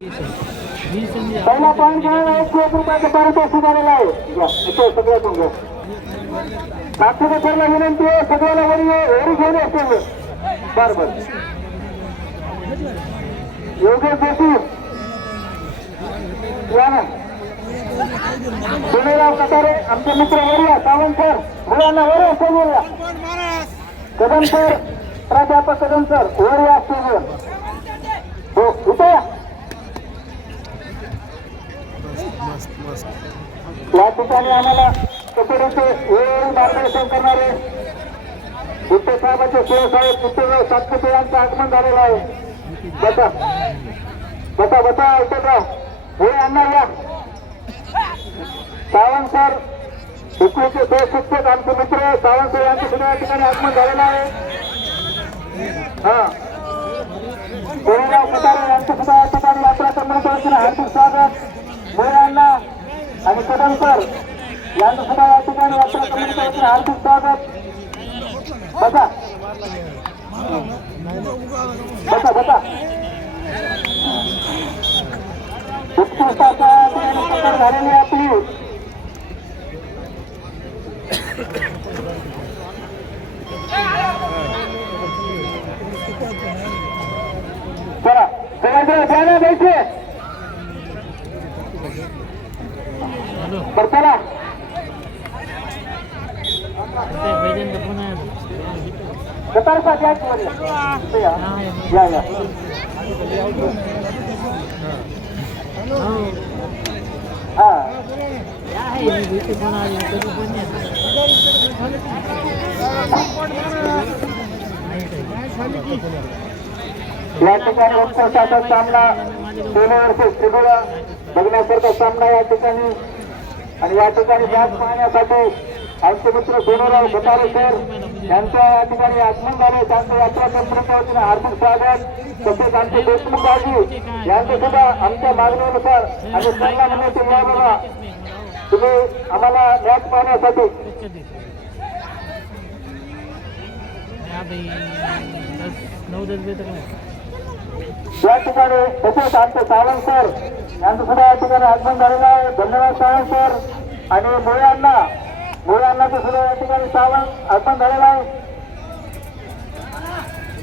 पहिला पॉईंट घेऊन 1 रुपयाचं पारितोषिक आलेलं आहे. सगळ्यातून घ्या. साक्षीने सरला विनंती आहे, सगळ्याला वरी घेऊन असतो. बरोबर योगेश जोशी या ना. सोनेराव कटारे आमचे मित्र वरिया सावंत सर मुलांना वरी असतो. कदम सर प्राध्यापक कदम सर वरी असतो. हो इथे या ठिकाणी आम्हाला कपड्याचे वेळोवेळी मार्गदर्शन करणारे गुप्ते साहेबांचे शिवसाहेब गुप्तेराव सातपुते यांचं आगमन झालेलं आहे. बसा बसा बसा ऐकतराव हे अण्णा या. सावंत सर हुकूचे 2 शिक्षक आमचे मित्र सावंत सर यांचं सुद्धा या ठिकाणी आगमन झालेलं आहे. हा सोनेराव कटारे यांचं सुद्धा या ठिकाणी यात्रा कमिटीच्या वतीने हार्दिक स्वागत. मोऱ्यांना आणि कदम सर यांचं सुद्धा या ठिकाणी यात्रा कमिटीच्या वतीने हार्दिक स्वागत. बसा बसा बसा. उत्कृष्टाचा ठिकाणी झालेली आपली चला सगळ्यांकडे द्यायला द्यायचे. बरं चला कतारचा गॅस या या हा या ठिकाणी उत्कृष्टाचा सामना 2 वर्ष शिबिरा बघण्यासारखा सामना या ठिकाणी. आणि या ठिकाणी मॅच पाहण्यासाठी आमचे मित्र सोनेराव कटारे सर यांच्या या ठिकाणी आगमन झाले. त्यांचं यात्रा कंपनीच्या वतीने हार्दिक स्वागत. तसेच आमचे देशमुख बाजी यांचं सुद्धा आमच्या मागणीनुसार आणि सल्ला म्हणण्याचे या बघा तुम्ही आम्हाला मॅच पाहण्यासाठी या ठिकाणी तसेच आमचे सावंत सर यांचं सुद्धा या ठिकाणी आगमन झालेलं आहे. धन्यवाद सावंत सर. आणि मुळ्यांनाचं सुद्धा या ठिकाणी सावंत आगमन झालेलं आहे.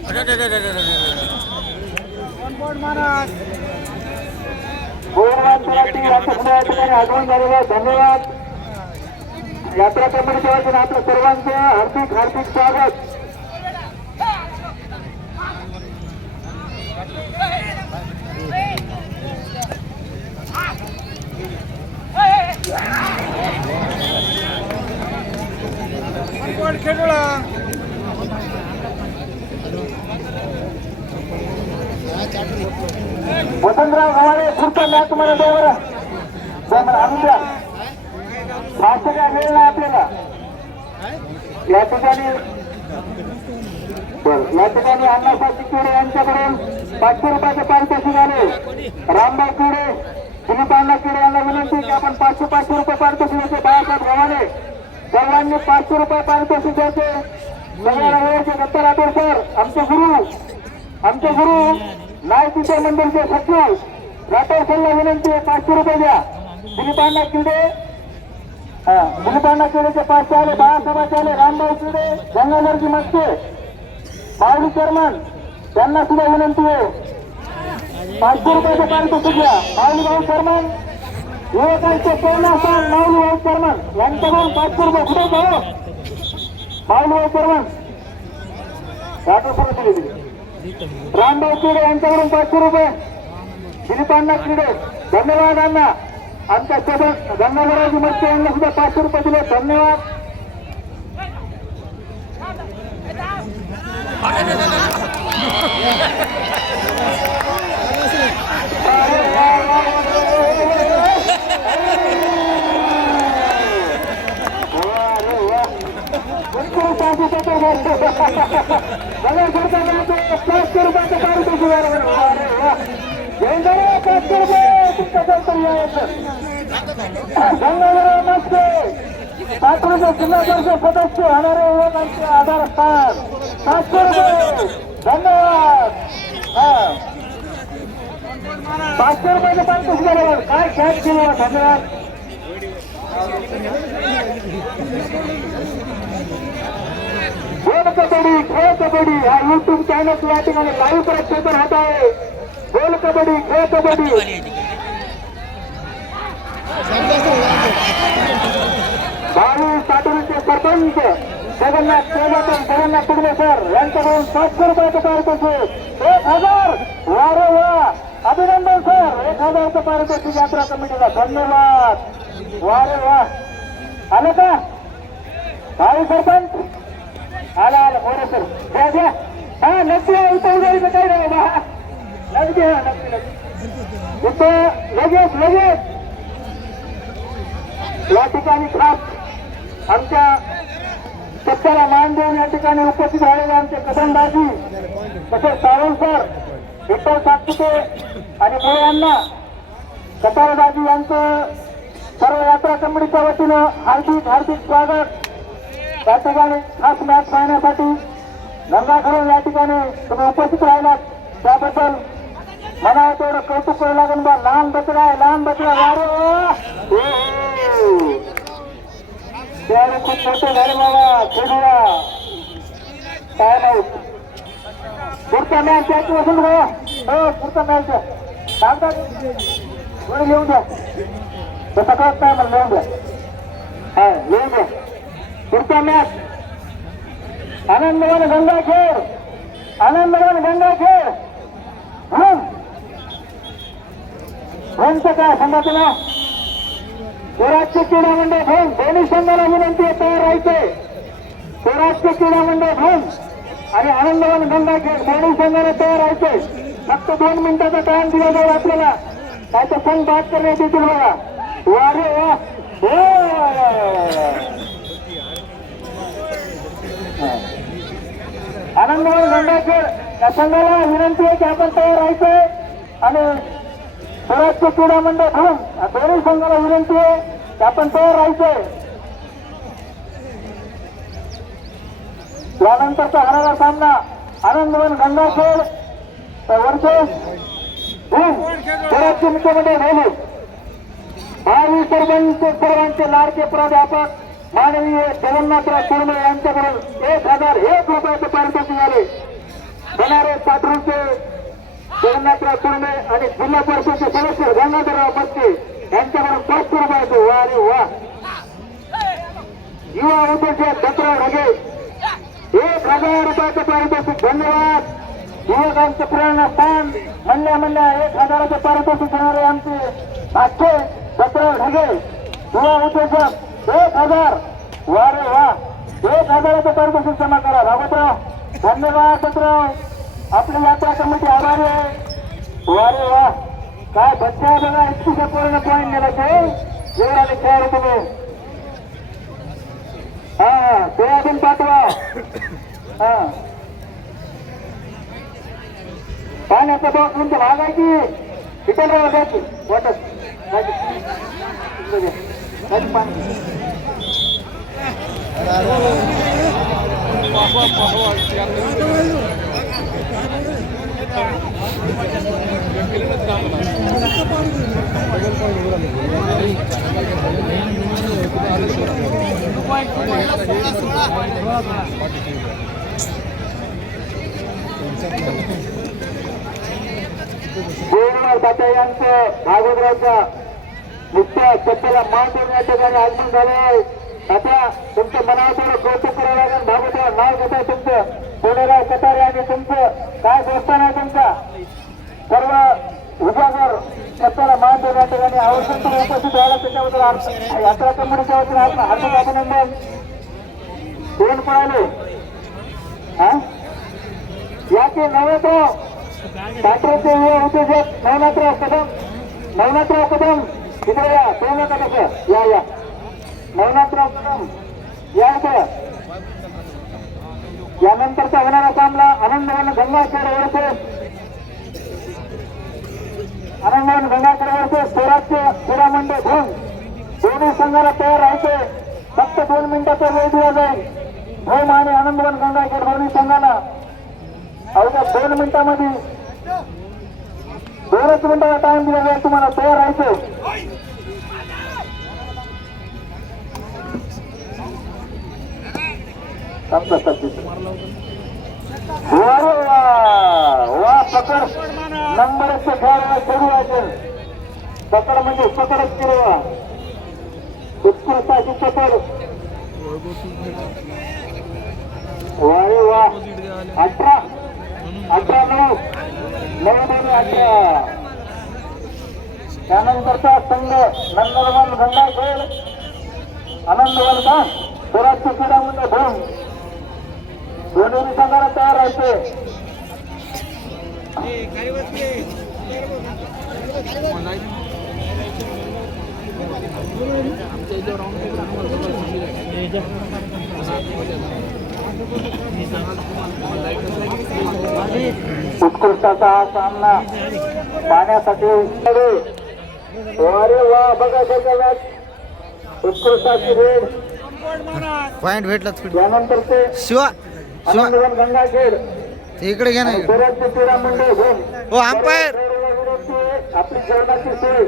यांचं सुद्धा या ठिकाणी आगमन झालेलं आहे. धन्यवाद. यात्रा कमिटीच्या वतीने आपल्या सर्वांचं हार्दिक हार्दिक स्वागत. वसंतराव गव्हाणे पुढचा मॅच तुम्हाला द्या मला आणून द्या. फास्ट काय वेळ नाही आपल्याला या ठिकाणी. बरं या ठिकाणी अण्णासाहेब किडे यांच्याकडून 500 रुपयाचे पारितोषिक आले. रामभाऊ किडे दिलीप अण्णा किडे यांना विनंती की आपण 500 रुपये पारितोषिक. बाळासाहेब गव्हाणे सर्वांनी 500 रुपये पारितोषिक द्यायचे. सगळ्यांना वेळेचे दत्त राठोड सर आमचे गुरु नाय टीचर मंडळचे सचिव राठोड सरला विनंती आहे 500 रुपये द्या. दिलीप अण्णा किडे दिलीप अण्णा किडेचे 500 आले. बाळासाहेबांचे आले. रामभाऊ किडे गंगाधरजी मस्के माऊली चेअरमन त्यांना सुद्धा विनंती आहे 500 रुपयाचे पारितोषिक द्या. माऊली भाऊ चेअरमन युवकांचे प्रेरणा स्थान माऊली भाऊ चेअरमन यांच्याकडून 500 रुपये कुठे जाऊ. माऊली भाऊ चेअरमन राठोड सर रामभाऊ किडे यांच्याकडून 500 रुपये. दिलीप अण्णा किडे धन्यवाद. अण्णा आमच्या सोबत गंगाधरजी मस्के यांना सुद्धा 500 रुपये दिले. धन्यवाद. जिल्हा परिषद सदस्य होणारे युवकांचे आधारस्थान 500 रुपये. धन्यवाद. 500 रुपयाचं पारितोषिक झाल्यावर काय खेळ केलं. धन्यवाद. खेळ कबड्डी हा युट्यूब चॅनल या ठिकाणी लाईव्ह प्रक्षेपण होत आहे. गोल कबड्डी खेळ कबड्डी. भाऊ साठवणीचे सरपंच जगन्नाथ कुडले सर यांच्याकडून 500 रुपयाचं पारितोषिक 1000. वारे वा अभिनंदन सर. 1000चं पारितोषिक यात्रा कमिटीला. धन्यवाद. वारे वा. आलं का भाऊ सरपंच? आला बरं सर. द्या द्या. हा नक्की इथं उद्या काही नाही बा. नक्की हा नक्की इथं लगेच या ठिकाणी खास आमच्या सत्याला मान देऊन या ठिकाणी उपस्थित राहिलेले आमचे कदमदाजी तसेच सावंत सर, विठ्ठल सातपुते आणि मुळे यांना कतारदाजी यांचं सर्व यात्रा कमिटीच्या वतीनं हार्दिक स्वागत. या ठिकाणी खास मॅच पाहण्यासाठी गंगाखरून या ठिकाणी तुम्ही उपस्थित राहिलात त्याबद्दल मला तेवढं कौतुक करावं लागेल बा. लहान बकरा वारे त्यावेळी खूप मोठे झाले बाबा. खेळूया काय नाही. पुढचा मॅच याची असेल बघा. हो पुढचा मॅच सांगतात थोडं लिहून द्या. तसं कळत नाही मला. लिहून द्या. हा लिहून द्या. पुढचा मॅच आनंदवन गंगाखेड. भूमचं काय संघाचं नाव? स्वराज्य क्रीडा मंडळ भूम. दोन्ही संघाला विनंती तयार राहायचे. स्वराज्य क्रीडा मंडळ भूम आणि आनंदवन गंगाखेड दोन्ही संघाला तयार राहायचे. फक्त 2 मिनिटाचा टाइम दिला जाईल आपल्याला. काय तर संघ बाद करण्यात येतील बघा. वारे वा. आनंदवन गंगाखेड या संघाला विनंती आहे की आपण तयार राहायचंय आणि स्वराज्य क्रीडा मंडळ भूम दोन्ही संघाला विनंती आहे की आपण तयार राहायचंय. यानंतरचा हाणारा सामना आनंदवन गंगाखेड वर्सेस भूम स्वराज्य मित्रमध्ये झाले. भावी सर्वांचे लाडके प्राध्यापक माननीय जगन्नाथराव कुर्मे यांच्याकडून 1001 रुपयाचे पारितोषिक झाले. बनारस पाटरूचे जगन्नाथराव कुर्मे आणि जिल्हा परिषदेचे सदस्य गंगाधरराव बच्चे यांच्याकडून 500 रुपयाचे. वा रे वा. युवा उद्योजक दत्तराव ढगे 1000 रुपयाचं पारितोषिक. धन्यवाद. युवकांचं प्रेरणास्थान म्हणल्या 1000चं पारितोषिक घेणारे आमचे भाष्य दत्तराव ढगे युवा उद्योजक 1000. वा रे वा. 1000चं पारितोषिक जमा करा. रावतराव धन्यवाद. दत्तराव आपली यात्रा कमिटी आभारी आहे. वा रे वा. काय बच्चा बघा 21 पूर्ण पॉईंट नेला ते जेवढाले खेळाडू तुम्ही. हा ते अजून पाठवा. हा पाण्याचा बॉक्स तुमचं भाग आहे की विठ्ठलराव द्यायची वाटत पाणी. गोविंदराव तात्या यांचं भागवतरावच्या नुकत्या चप्पला मान देऊन या ठिकाणी आगमन झालंय. आता तुमच्या मनावर थोडं कौतुक करावं लागेल. भागवतराव नाव घेत आहे तुमचं. सोनेराव कटारे आणि तुमचं काय दोस्तान आहे तुमचा. सर्व उजागर चप्पला मान देऊन या ठिकाणी आवर्जून तुम्ही उपस्थित राहिला त्याच्याबद्दल यात्रा कमिटीच्या वतीने आपलं हार्दिक अभिनंदन. दोन पळाले याचे नवनाथराव पाटोचे युवा उद्योजक नवनाथराव कदम इकडे या. तो नका कसं या नवनाथराव कदम या इकडे. यानंतरचा होणारा सामना आनंदवन गंगाखेड वर्सेस स्वराज्य क्रीडा मंडळ भूम दोन्ही संघाला तयार राहायचे. फक्त 2 मिनिटाचा वेळ दिला जाईल. भूम आणि आनंदवन गंगाखेड दोन्ही संघाला अवघ्या 2 मिनिटामध्ये 2 2 मिनिटाचा टाइम दिलेला आहे तुम्हाला, तयार राहायचं. वा पकड नंबर 1 खेळायला सुरू आहे. पकड म्हणजे पकडच केलं वा, उत्कृष्ट अशी पकड. वारे वा 18 9 18. त्यानंतरचा संघ नंदनवन गंगाखेड आनंदवन का स्वराज्य क्रीडा मंडळ दोन्ही संघाला तयार राहायचे. उत्कृष्टाचा हा सामना पाहण्यासाठी अरे वा बघा त्याच्या उत्कृष्टाची रेड पॉइंट भेटला. त्यानंतर ते शिवा आनंदवन गंगाखेड इकडे घ्या ना. स्वराज्य क्रीडा मंडळ हो अंपायर आपली जेवणाची सोय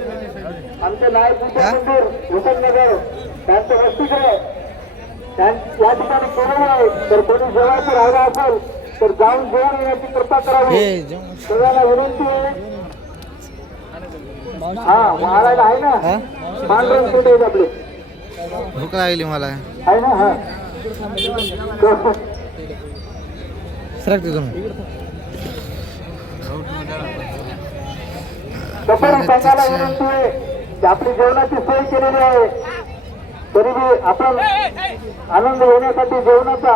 आमचे नायक मंदिर हुसेननगर त्यांचं वसतिगृह या ठिकाणी केलेलं आहे. तर कोणी जेवायचं राहिला असेल तर जाऊन जेवण येण्याची कृपा करावी. सगळ्यांना विनंती आहे. हा महाराज आहे ना पांढरंग कुठे आहेत आपले, भूक लागली मला आहे ना. हा सरक तुम्ही तसं संघाला विनंती आहे की आपली जेवणाची सोय केलेली आहे. तरी बी आपण आनंद घेण्यासाठी जेवणाचा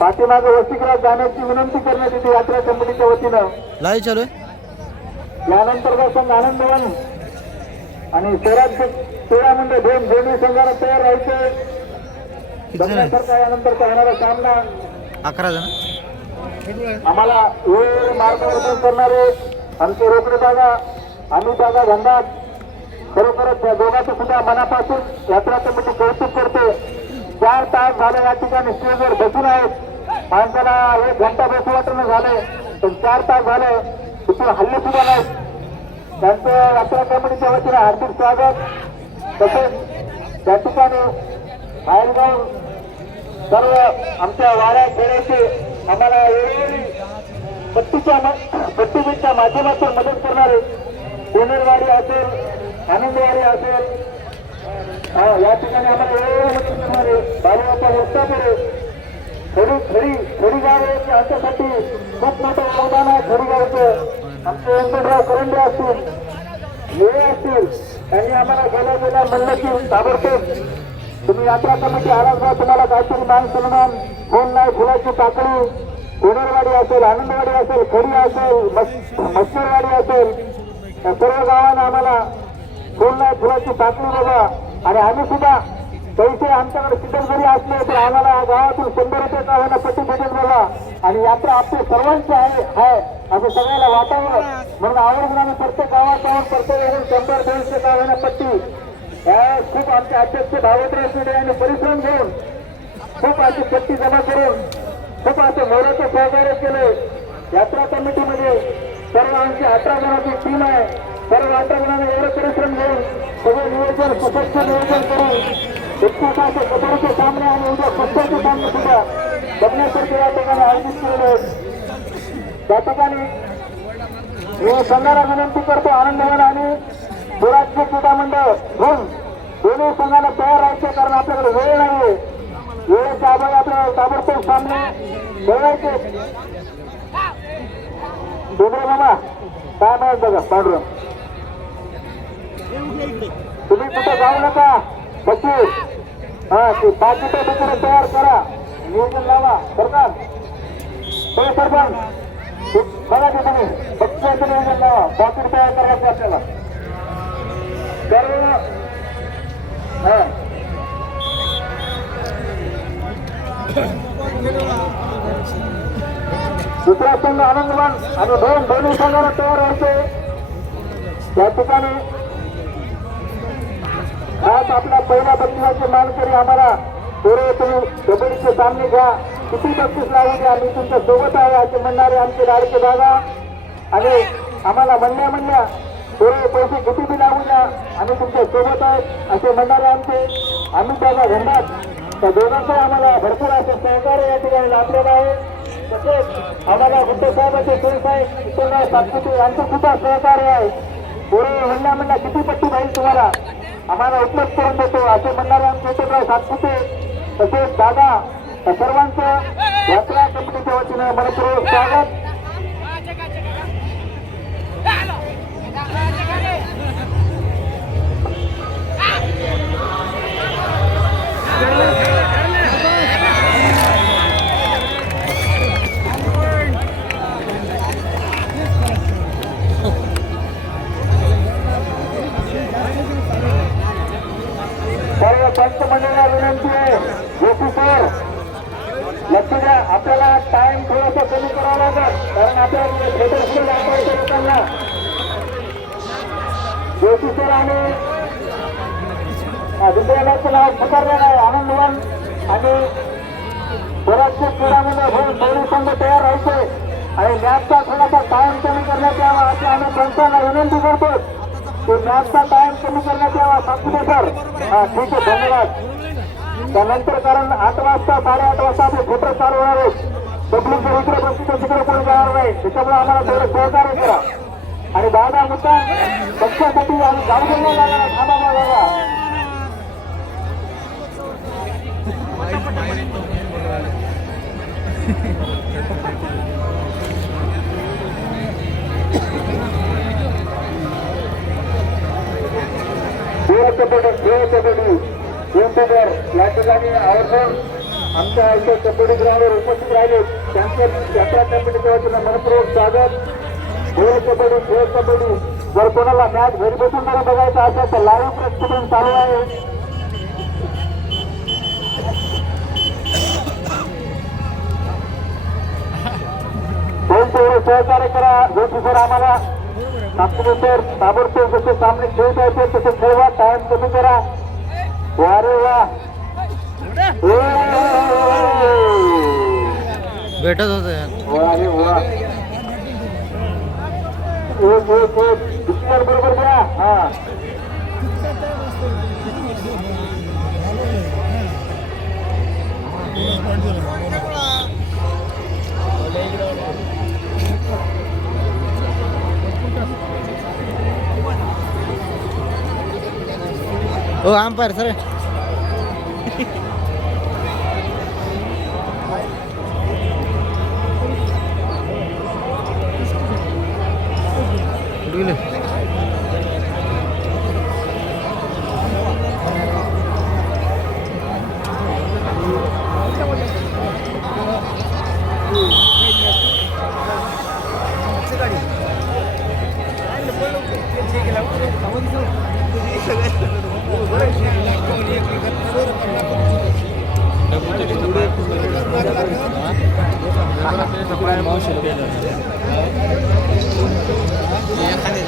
पाठीमागे वसतिगृहात जाण्याची विनंती करण्यात येते यात्रा कमिटीच्या वतीनं. लाईव्ह चालू आहे. यानंतर संघ आनंदवन आणि स्वराज्य क्रीडा मंडळ दोन्ही संघाला तयार राहायचे. बघण्यासारखा यानंतरचा होणारा सामना 11 जण आम्हाला वेळ मार्गदर्शन करणारे आमचे रोकडे दादा आम्ही दादा धंदा खरोखरच या दोघांचं सुद्धा मनापासून यात्रा कमिटी कौतुक करते. 4 तास झाले या ठिकाणी स्टेजवर बसून आहेत. माणसाला 1 घंटा बसू वाटणं झालंय पण 4 तास झाले तिथून हल्ले सुद्धा नाहीत. त्यांचं यात्रा कमिटीच्या वतीने हार्दिक स्वागत. तसेच त्या ठिकाणी बाहेर जाऊन सर्व आमच्या वाड्या खेळायचे आम्हाला वेळोवेळी पट्टीच्या माध्यमातून मदत करणारे कोनेरवाडी असेल आनंदवाडी असेल या ठिकाणी आम्हाला वेळोवेळी मदत करणारे बालुवाचा रस्तापुरे खडी गाव यांच्यासाठी खूप मोठं योगदान आहे. खडी गावचं आमचे व्यंकटराव करंडे असतील वेळे असतील त्यांनी आम्हाला गेल्या म्हणलं की ताबडतोब तुम्ही यात्रा कमिटी आला तुम्हाला काहीतरी मान सन्मान फोन नाही फुलाची टाकळी कोनेरवाडी असेल आनंदवाडी असेल खडी असेल मच्छरवाडी असेल या सर्व गावांना आम्हाला फोन नाही फुलाची टाकळी बघा. आणि आम्ही सुद्धा पैसे आमच्याकडे शिल्लक जरी असले तर आम्हाला गावातून 100 रुपये का होणं पट्टी भेटेल बघा. आणि यात्रा आपल्या सर्वांची आहे असं सगळ्याला वाटावं म्हणून आवर्जून आम्ही प्रत्येक गावात जाऊन प्रत्येक 100-200 का होणं पट्टी खूप आमचे अध्यक्ष भावत्रे शिडे यांनी परिश्रम घेऊन खूप अशी पट्टी जमा करून खूप असं मोलाचं सहकार्य केले. यात्रा कमिटीमध्ये सर्व आमची 18 जणांची टीम आहे. सर्व 18 जणांना एवढं परिश्रम घेऊन सगळं नियोजन सुपक्ष नियोजन करून उत्कृष्टाचे कबड्डीचे सामने आणि उद्या कुस्त्याचे सामने सुद्धा बघण्यासारखे या ठिकाणी आयोजित केलेले आहेत. त्या ठिकाणी मी संघाला विनंती करतो आनंदवन आणि स्वराज्य क्रीडा मंडळ दोन्ही संघाला तयार राहायचे कारण आपल्याकडे वेळ नाही. वेळेच्या अभावी आपल्याला ताबडतोब सामने खेळायचे. डोंगरे मामा काय माहित बघा पांढरं तुम्ही कुठं जाऊ नका. बच्चू ते बाकीच्या दुसरं तयार करा नियोजन लावा. सरकार सरपंच बघा ते तुम्ही बच्चूचं नियोजन लावा. बाकी तयार करायचं आपल्याला सर्व दुसरा संघ आनंदवन आणि दोन्ही संघाला तयार व्हायचे. त्या ठिकाणी आज आपल्या पहिल्या बक्षिसाचे मानकरी आम्हाला थोडे तुम्ही कबड्डीचे सामने घ्या किती बक्षीस लागू द्या आम्ही तुमच्या सोबत आहे असे म्हणणारे आमचे लाडके दादा आणि आम्हाला म्हणल्या थोडे पैसे किती बी लागू द्या आम्ही तुमच्या सोबत आहेत असे म्हणणारे आमचे आम्ही त्याला धंदात त्या दोघांचं आम्हाला भरपूर असं सहकार्य या ठिकाणी लाभलेलं आहे. तसेच आम्हाला गुड्डे साहेबांचे साहेब विठ्ठलराव सातपुते यांचं सुद्धा सहकार्य आहे. थोडे म्हणल्या किती पट्टी पाहिजे तुम्हाला आम्हाला उपलब्ध करून देतो असे म्हणणारे आमचे विठ्ठलराव सातपुते तसेच दादा या सर्वांचं यात्रा कमिटीच्या वतीनं मनपूर्वक स्वागत. सर्व पंच मंडळाला विनंती आहे जोशी सर लक्ष द्या आपल्याला टाइम थोडासा कमी करावा लागेल कारण आपल्याला थिएटर सुरू दाखवायचं लोकांना. जोशी सर आणि विद्यालयाचं नाव पुकारलेलं आहे आनंदवन आणि बऱ्याचशा क्रीडामध्ये होऊन दोन्ही संघ तयार राहायचे आणि मॅचचा थोडासा टाइम कमी करण्यात यावा अशी आम्ही पंचांना विनंती करतो. तो मॅचचा टाइम कमी करण्यात यावा सांगतो सर. हा ठीक आहे धन्यवाद. त्यानंतर कारण 8 वाजता 8:30 वाजता आपले थिएटर चालू होणार आहेत पब्लिक इकडे बसतो तिकडे कोणी जाणार नाही त्याच्यामुळे आम्हाला थोडं सहकार्य करा आणि दादा मुद्दा पक्षासाठी आम्ही जाऊ देणार लागणार थांबा बघा. या ठिकाणी आवर्जून आमच्या इथे कबड्डी ग्राउंडवर उपस्थित राहिले त्यांचं यात्रा कमिटीच्या वतीनं मनपूर्वक स्वागत. खेळ कबड्डी जर कोणाला मॅच घरी बसून जर बघायचं असेल तर लाईव्ह प्रक्षेपण चालू आहे. तेवढे सहकार्य करा जोशी सर आम्हाला नागपूर सर ताबडतोब जसे सामने खेळत आहे तसे खेळवा टाइम कमी करा. वारे वा भेटत होते वारे वा बरोबर द्या. हा हो अंपायर सर एखादी